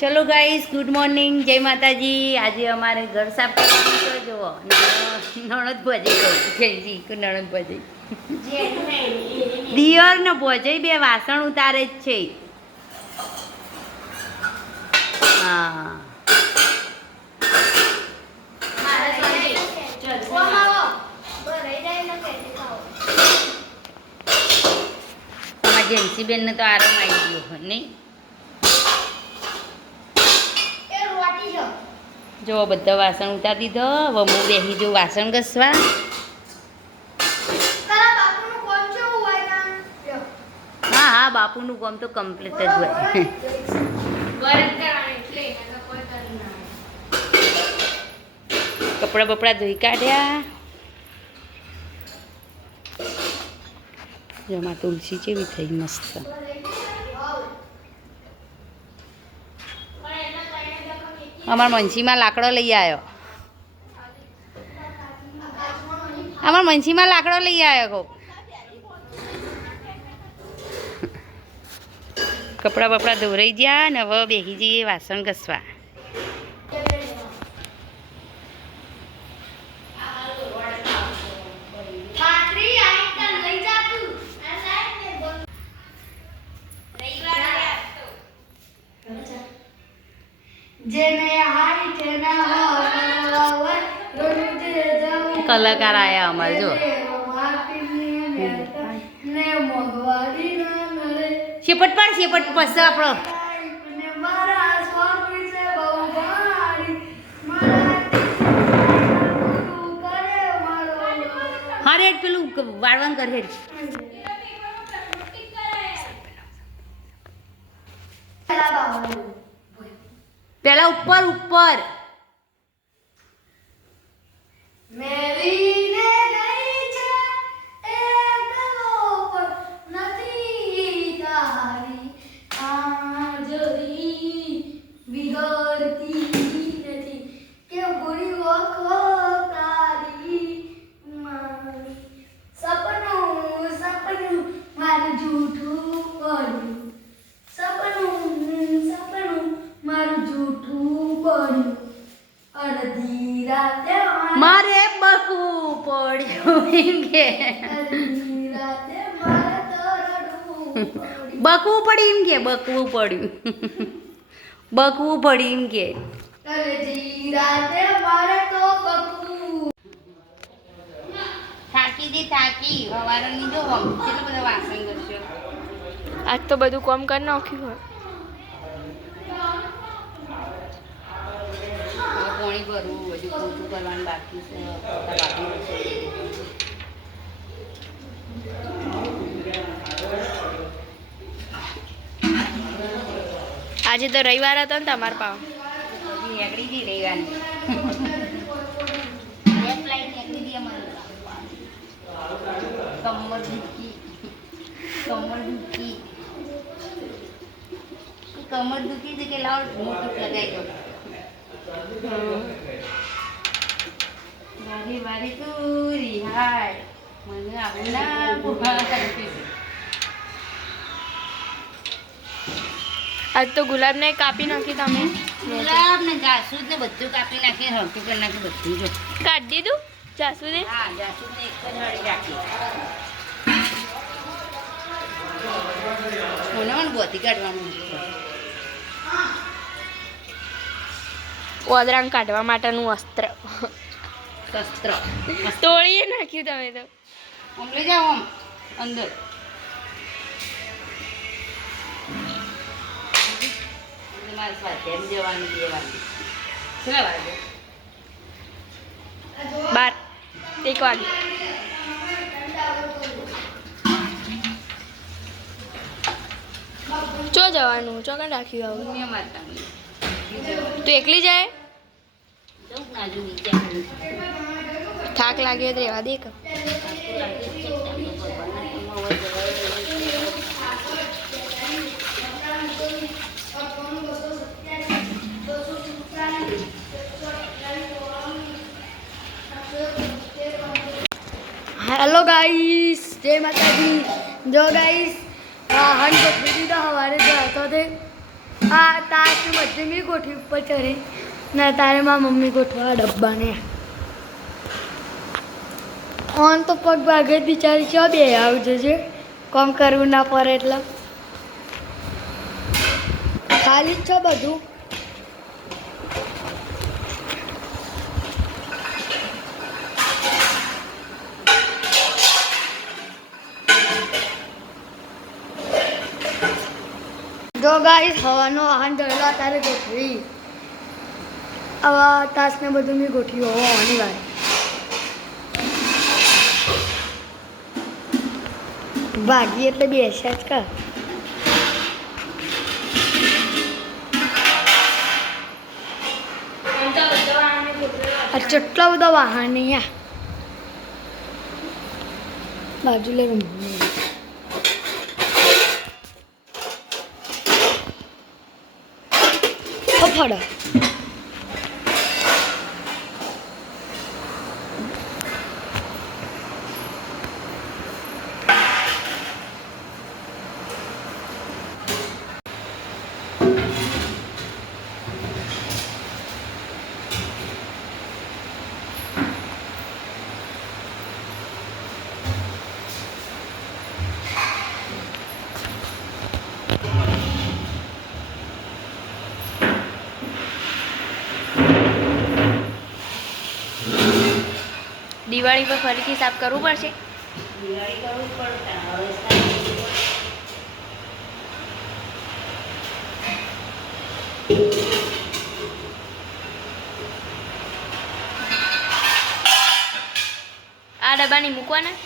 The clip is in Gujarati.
ચલો ગાઈસ, ગુડ મોર્નિંગ, જય માતાજી. આજે અમારે ઘર સાફ કરવાનું છે. જુઓ, નણદ ભજાઈ જયજી નણદ ભજાઈ દિયર ને ભજાઈ બે વાસણ ઉતારે જ છે. હા, તમારા જેન્સી બેન ને તો આરામ આવી ગયો હોય નહીં. જો બધા વાસણ ઉતારી દીધો. હવે હું બેસી જો વાસણ ઘસવા. હા હા, બાપુનું કામ તો કમ્પ્લીટ જ હોય. કપડા બપડા ધોઈ કાઢ્યા. જેમાં તુલસી જેવી થઈ મસ્ત. અમારા મંશીમાં લાકડો લઈ આવ્યો. અમારા મંશીમાં લાકડો લઈ આવ્યો કહું. કપડાં બપડા ધોરાઈ ગયા ને હવે બેસી જઈએ વાસણ ઘસવા. કલાકાર આયા અમારે જો શેપટ પર શેપટ પસ આપણો હા રેડ પેલું વાળવાનું કર હેડ. પેલા ઉપર ઉપર મારે બકવું પડ્યું એમ કે બકવું પડ્યું એમ કે બકવું પડ્યું બકવું પડ્યું એમ કે થાકી દે થાકી હવારની જો કેટલું બધા વાસણ કરશો. આજ તો બધું કામ કરી નાખ્યું હોય. પાણી ભરવું બધું પોતું કરવાનું બાકી છે. આજે તો રવિવાર હતો ને તમારા પાવ નીકળી ગઈ રહેવાની. કમર દુખી છે કે લાવ મોટું લગાવી દો. મારી મારી તુરી હાય મને આવું ના પુકાર. આજ તો ગુલાબને કાપી નાખી તમે. ગુલાબ ને જાસૂદ ને બધું કાપી નાખી હળતું કરી નાખી બધું. જો કાઢી દીધું જાસૂદે. હા, જાસૂદ ને એક જ હળી રાખી. મને બોતી કાઢવાનું ઓદરાંગ કાઢવા માટેનું અસ્ત્ર શસ્ત્ર તોડીએ નાખ્યું તમે તો. આમ લઈ જાઓ આમ અંદર. મારે સ્વાધ્યાય જવાનું દેવાનું. કેટલા વાગે? 12 1 વાગે. ચો જવાનું ચો કણ રાખ્યું આવું. મેં મારતા તું એકલી જાય. થાક લાગ્યો તો રહેવા દે. હેલો ગાઈસ, જય માતાજી. જો ગાઈસ હંડ પકડી દીધા સવારે તો હતો તે આ તારની બધે મેં ગોઠવી ઉપર ચડી ને તારે મારી મમ્મી ગોઠવા આ ડબ્બાને ઓન તો પગ ભાગે બિચારી ચો બે આવજે છે કોમ કરવું ના પડે એટલે ખાલી જ છો બધું જો ગાઈસ હવાનો વાહન જોયેલો અત્યારે ગોઠવી આવા તાસને બધું મેં ગોઠવી હોવાની વાત ભાગી એટલે બેસ્યા જ કા આ કેટલા બધા વાહન અહીંયા બાજુ લે ફડા દિવાળી પર ફરીથી સાફ કરવું પડશે. દિવાળી કરવું પડતા હવે સારી આ ડબ્બાની મૂકવાના.